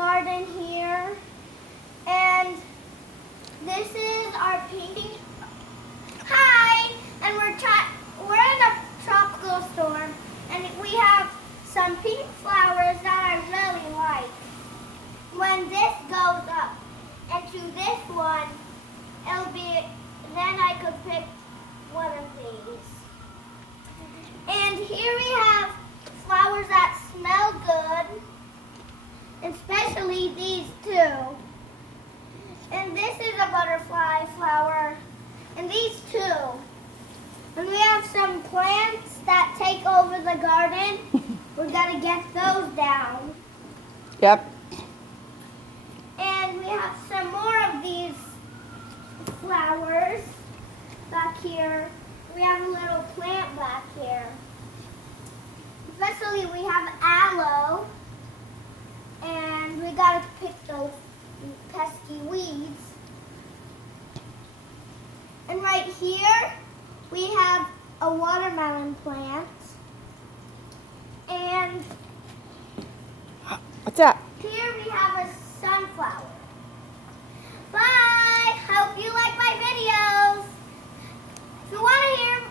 garden here, and this is our painting. Hi, and we're in a tropical storm, and we have some pink flowers that I really like. When this goes up into this one, then I could pick one of these. And here we have flowers that smell good, especially these two. And this is a butterfly flower, and these two. And we have some plants that take over the garden. We gotta get those down. Yep. And we have some more of these flowers back here. We have a little plant back here. Especially we have aloe, and we gotta pick those pesky weeds. And right here we have a watermelon plant. And What's that?